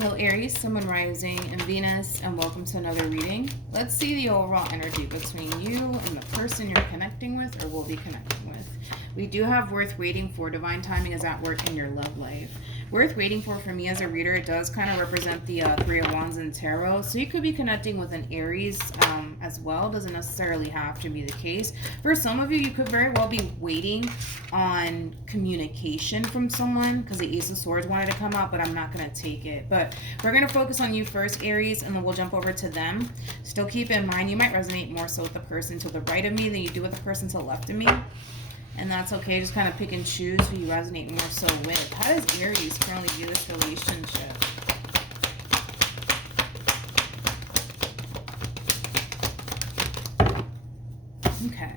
Hello Aries, Sun, Moon, Rising, and Venus, and welcome to another reading. Let's see the overall energy between you and the person you're connecting with or will be connecting with. We do have worth waiting for. Divine timing is at work in your love life. Worth waiting for me as a reader, it does kind of represent the Three of Wands in Tarot. So you could be connecting with an Aries as well. Doesn't necessarily have to be the case. For some of you, you could very well be waiting on communication from someone because the Ace of Swords wanted to come out, but I'm not going to take it. But we're going to focus on you first, Aries, and then we'll jump over to them. Still keep in mind, you might resonate more so with the person to the right of me than you do with the person to the left of me. And that's okay. Just kind of pick and choose who you resonate more so with. How does Aries currently view this relationship? Okay.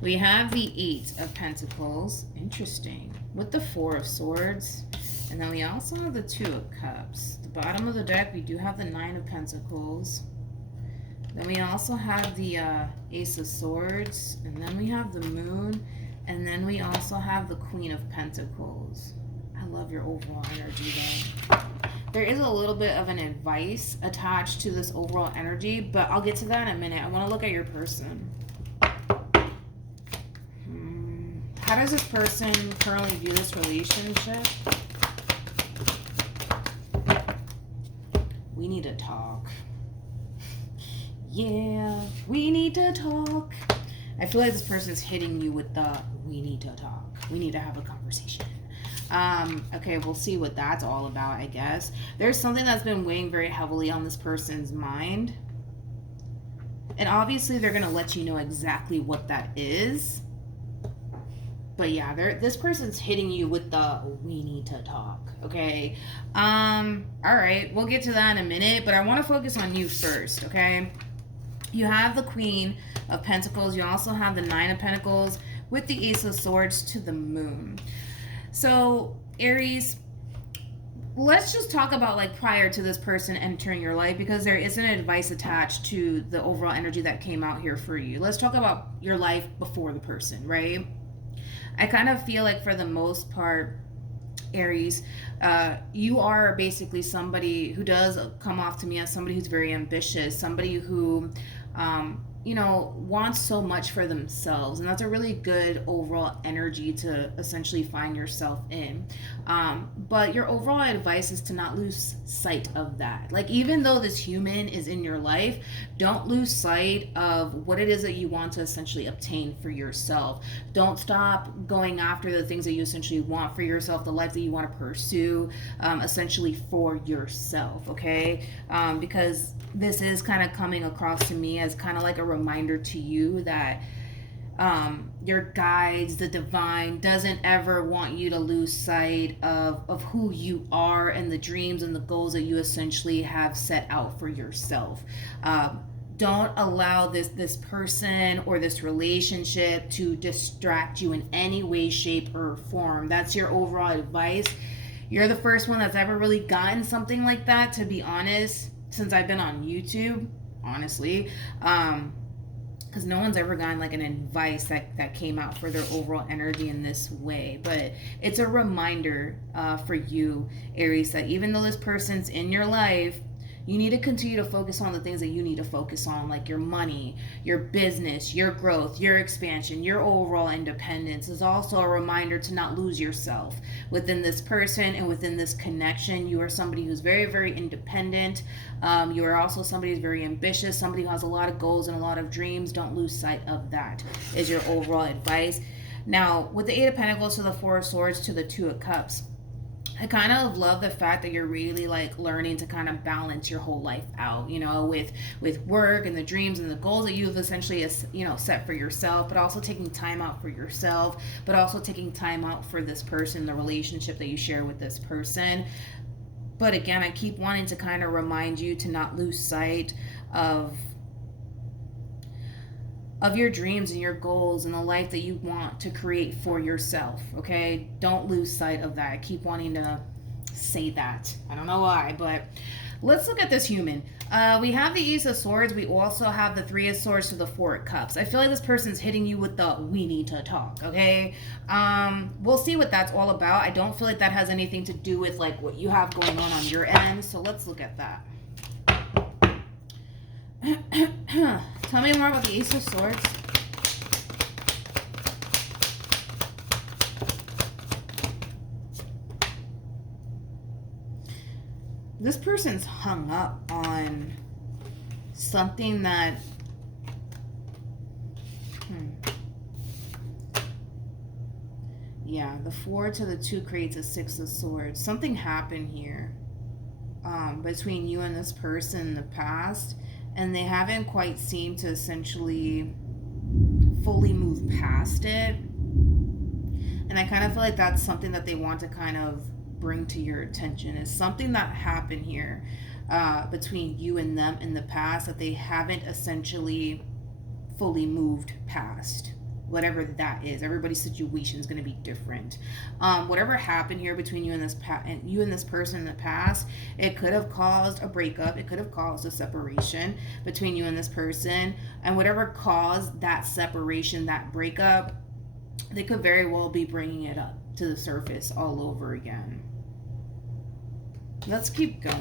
We have the Eight of Pentacles. Interesting. With the Four of Swords. And then we also have the Two of Cups. The bottom of the deck, we do have the Nine of Pentacles. Then we also have the Ace of Swords, and then we have the Moon, and then we also have the Queen of Pentacles. I love your overall energy though. There is a little bit of an advice attached to this overall energy, but I'll get to that in a minute. I want to look at your person. How does this person currently view this relationship? We need to talk. Yeah, we need to talk. I feel like this person's hitting you with the we need to talk. We need to have a conversation. Okay, we'll see what that's all about, I guess. There's something that's been weighing very heavily on this person's mind. And obviously they're going to let you know exactly what that is. But yeah, this person's hitting you with the we need to talk, okay? All right, we'll get to that in a minute, but I want to focus on you first, okay? You have the Queen of Pentacles. You also have the Nine of Pentacles with the Ace of Swords to the Moon. So, Aries, let's just talk about like prior to this person entering your life, because there is an advice attached to the overall energy that came out here for you. Let's talk about your life before the person, right? I kind of feel like for the most part, Aries, you are basically somebody who does come off to me as somebody who's very ambitious, somebody who, you know, wants so much for themselves. And that's a really good overall energy to essentially find yourself in. But your overall advice is to not lose sight of that. Like, even though this human is in your life, don't lose sight of what it is that you want to essentially obtain for yourself. Don't stop going after the things that you essentially want for yourself, the life that you want to pursue, essentially for yourself, okay? Because this is kind of coming across to me as kind of like a reminder to you that your guides, the divine, doesn't ever want you to lose sight of who you are and the dreams and the goals that you essentially have set out for yourself. Don't allow this person or this relationship to distract you in any way, shape, or form. That's your overall advice. You're the first one that's ever really gotten something like that, to be honest, since I've been on YouTube, honestly. Because no one's ever gotten like an advice that came out for their overall energy in this way. But it's a reminder for you, Aries, that even though this person's in your life, you need to continue to focus on the things that you need to focus on, like your money, your business, your growth, your expansion, your overall independence. Is also a reminder to not lose yourself within this person and within this connection. You are somebody who's very, very independent. You are also somebody who's very ambitious, somebody who has a lot of goals and a lot of dreams. Don't lose sight of that, is your overall advice. Now, with the Eight of Pentacles to the Four of Swords to the Two of Cups, I kind of love the fact that you're really like learning to kind of balance your whole life out, you know, with work and the dreams and the goals that you've essentially, you know, set for yourself, but also taking time out for yourself, but also taking time out for this person, the relationship that you share with this person. But again, I keep wanting to kind of remind you to not lose sight of your dreams and your goals and the life that you want to create for yourself, okay? Don't lose sight of that. I keep wanting to say that. I don't know why, but Let's look at this human. We have the Ace of Swords. We also have the Three of Swords to the Four of Cups. I feel like this person's hitting you with the we need to talk, okay? We'll see what that's all about. I don't feel like that has anything to do with like what you have going on your end. So let's look at that. Tell me more about the Ace of Swords. This person's hung up on something that yeah, the 4 to the 2 creates a 6 of Swords. Something happened here between you and this person in the past, and they haven't quite seemed to essentially fully move past it. And I kind of feel like that's something that they want to kind of bring to your attention, is something that happened here between you and them in the past that they haven't essentially fully moved past. Whatever that is, everybody's situation is going to be different. Whatever happened here between you and this person in the past, it could have caused a breakup. It could have caused a separation between you and this person, and whatever caused that separation, that breakup, they could very well be bringing it up to the surface all over again. Let's keep going.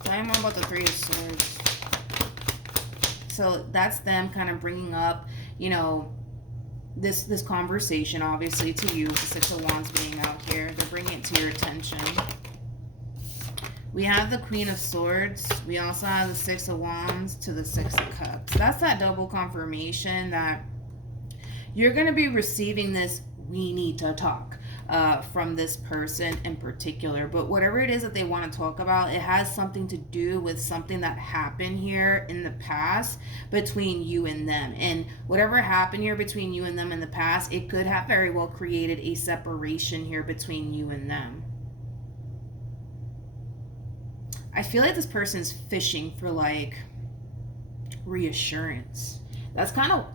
Tell me more about the Three of Swords. So that's them kind of bringing up, you know, this conversation, obviously, to you. The Six of Wands being out here, they're bringing it to your attention. We have the Queen of Swords. We also have the Six of Wands to the Six of Cups. That's that double confirmation that you're going to be receiving this we need to talk from this person in particular. But whatever it is that they want to talk about, it has something to do with something that happened here in the past between you and them. And whatever happened here between you and them in the past, it could have very well created a separation here between you and them. I feel like this person's fishing for like reassurance. That's kind of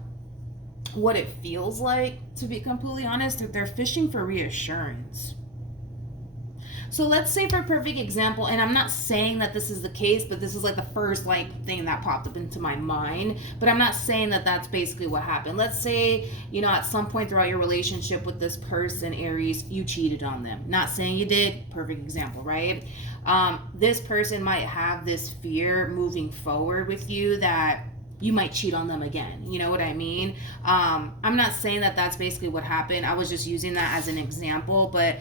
what it feels like, to be completely honest. They're fishing for reassurance. So let's say, for a perfect example, and I'm not saying that this is the case, but this is like the first like thing that popped up into my mind, but I'm not saying that that's basically what happened. Let's say, you know, at some point throughout your relationship with this person, Aries, you cheated on them. Not saying you did, perfect example, right? This person might have this fear moving forward with you that you might cheat on them again. You know what I mean? I'm not saying that that's basically what happened. I was just using that as an example, but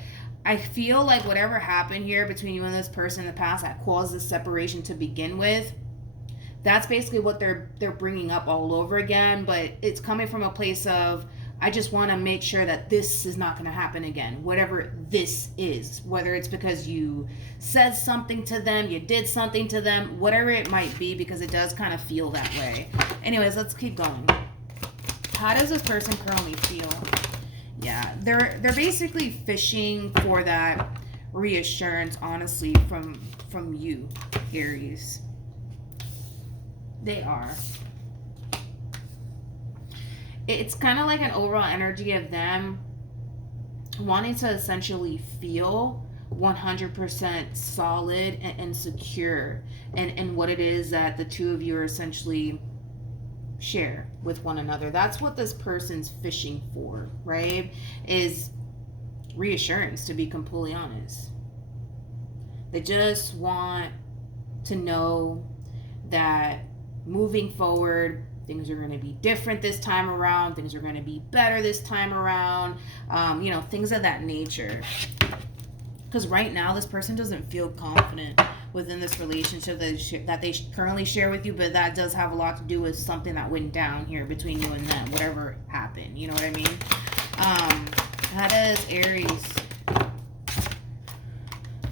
I feel like whatever happened here between you and this person in the past that caused this separation to begin with, that's basically what they're bringing up all over again. But it's coming from a place of, I just want to make sure that this is not going to happen again. Whatever this is, whether it's because you said something to them, you did something to them, whatever it might be, because it does kind of feel that way. Anyways, let's keep going. How does this person currently feel? Yeah, they're basically fishing for that reassurance, honestly, from you, Aries. They are. It's kind of like an overall energy of them wanting to essentially feel 100% solid and secure in what it is that the two of you are essentially share with one another. That's what this person's fishing for, right? Is reassurance, to be completely honest. They just want to know that moving forward, things are going to be different this time around. Things are going to be better this time around. You know, things of that nature. Because right now, this person doesn't feel confident within this relationship that they currently share with you, but that does have a lot to do with something that went down here between you and them, whatever happened. You know what I mean? How does Aries?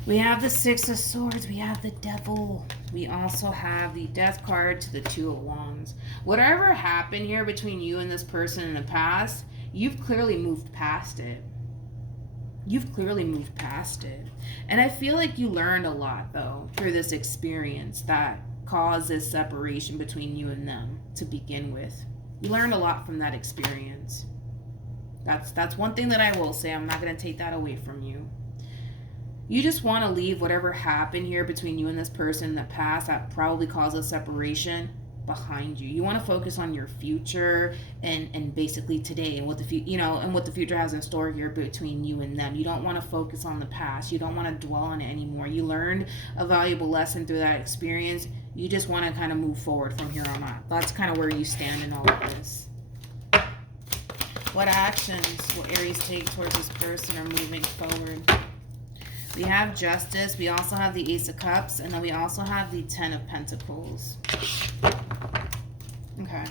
We have the Six of Swords. We have the Devil. We also have the Death card to the Two of Wands. Whatever happened here between you and this person in the past, you've clearly moved past it. You've clearly moved past it. And I feel like you learned a lot, though, through this experience that caused this separation between you and them to begin with. You learned a lot from that experience. That's one thing that I will say. I'm not going to take that away from you. You just want to leave whatever happened here between you and this person in the past that probably caused a separation behind you. You want to focus on your future and basically today and what the and what the future has in store here between you and them. You don't want to focus on the past. You don't want to dwell on it anymore. You learned a valuable lesson through that experience. You just want to kind of move forward from here on out. That's kind of where you stand in all of this. What actions will Aries take towards this person or moving forward? We have Justice. We also have the Ace of Cups. And then we also have the Ten of Pentacles. Okay.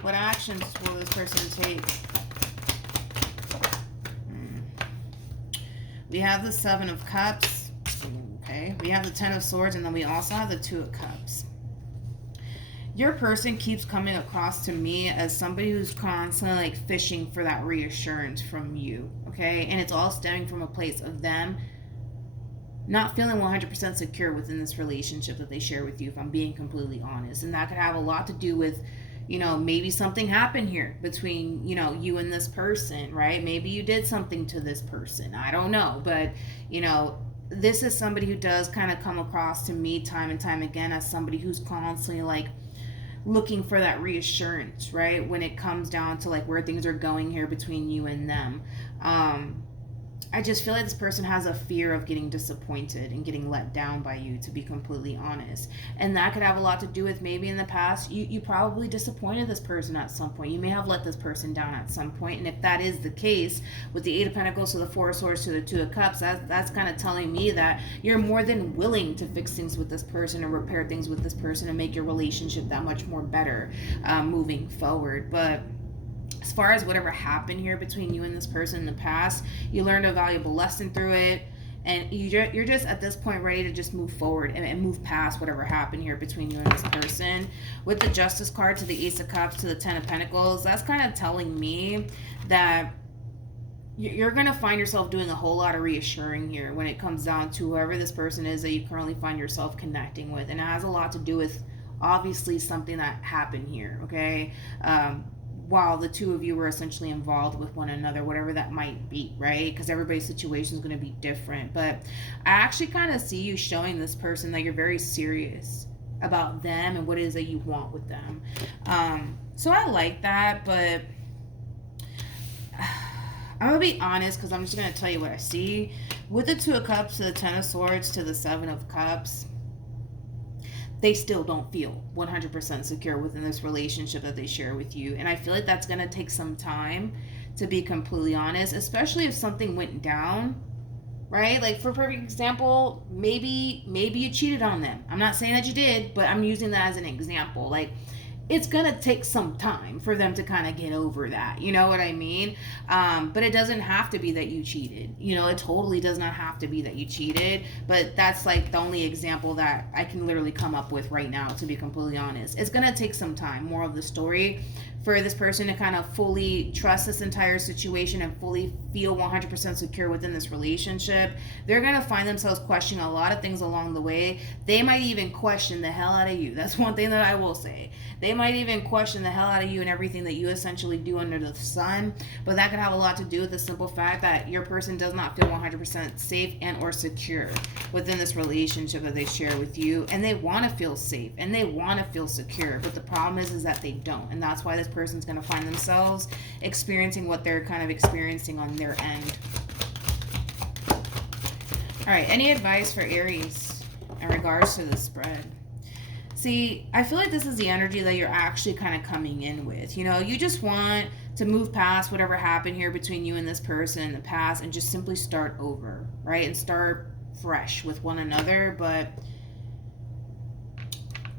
What actions will this person take? We have the Seven of Cups. Okay. We have the Ten of Swords. And then we also have the Two of Cups. Your person keeps coming across to me as somebody who's constantly like fishing for that reassurance from you. Okay. And it's all stemming from a place of them not feeling 100% secure within this relationship that they share with you, if I'm being completely honest. And that could have a lot to do with, maybe something happened here between, you and this person, right? Maybe you did something to this person. I don't know. But, this is somebody who does kind of come across to me time and time again as somebody who's constantly like looking for that reassurance, right? When it comes down to like where things are going here between you and them. I just feel like this person has a fear of getting disappointed and getting let down by you, to be completely honest. And that could have a lot to do with maybe in the past, you probably disappointed this person at some point. You may have let this person down at some point. And if that is the case, with the Eight of Pentacles to the Four of Swords to the Two of Cups, that's kind of telling me that you're more than willing to fix things with this person or repair things with this person and make your relationship that much more better moving forward. But as far as whatever happened here between you and this person in the past, you learned a valuable lesson through it, and you're just at this point ready to just move forward and move past whatever happened here between you and this person. With the Justice card to the Ace of Cups to the Ten of Pentacles, that's kind of telling me that you're going to find yourself doing a whole lot of reassuring here when it comes down to whoever this person is that you currently find yourself connecting with. And it has a lot to do with obviously something that happened here, okay? While the two of you were essentially involved with one another, whatever that might be, right? Because everybody's situation is going to be different. But I actually kind of see you showing this person that you're very serious about them and what it is that you want with them. So I like that, but I'm going to be honest because I'm just going to tell you what I see. With the Two of Cups to the Ten of Swords to the Seven of Cups, they still don't feel 100% secure within this relationship that they share with you. And I feel like that's going to take some time, to be completely honest, especially if something went down, right? Like, for perfect example, maybe you cheated on them. I'm not saying that you did, but I'm using that as an example. Like, it's going to take some time for them to kind of get over that. You know what I mean? But it doesn't have to be that you cheated. It totally does not have to be that you cheated. But that's like the only example that I can literally come up with right now, to be completely honest. It's going to take some time, more of the story, for this person to kind of fully trust this entire situation and fully feel 100% secure within this relationship. They're going to find themselves questioning a lot of things along the way. They might even question the hell out of you. That's one thing that I will say. They might even question the hell out of you and everything that you essentially do under the sun. But that could have a lot to do with the simple fact that your person does not feel 100% safe and or secure within this relationship that they share with you. And they want to feel safe and they want to feel secure. But the problem is that they don't. And that's why this person's going to find themselves experiencing what they're kind of experiencing on their end. All right, any advice for Aries in regards to the spread? See, I feel like this is the energy that you're actually kind of coming in with. You just want to move past whatever happened here between you and this person in the past and just simply start over, right? And start fresh with one another. But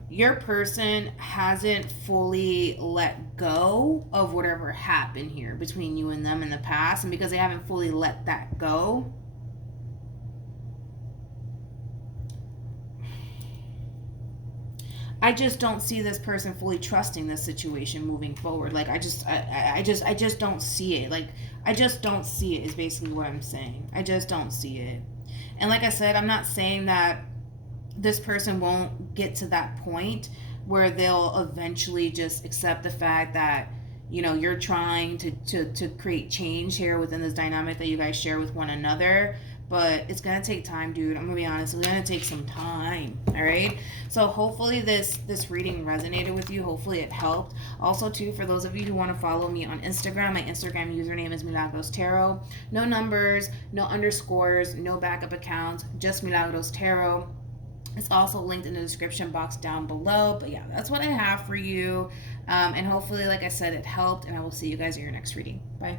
your person hasn't fully let go of whatever happened here between you and them in the past. And because they haven't fully let that go, I just don't see this person fully trusting this situation moving forward. Like, I just don't see it. Like, I just don't see it is basically what I'm saying. I just don't see it. And like I said, I'm not saying that this person won't get to that point where they'll eventually just accept the fact that, you're trying to create change here within this dynamic that you guys share with one another. but it's gonna take time, dude. I'm gonna be honest, it's gonna take some time. All right, so hopefully this reading resonated with you. Hopefully it helped. Also too, for those of you who want to follow me on Instagram, my Instagram username is MilagrosTarot. No numbers, no underscores, no backup accounts, just MilagrosTarot. It's also linked in the description box down below. But yeah, that's what I have for you. And hopefully, like I said, it helped. And I will see you guys in your next reading. Bye.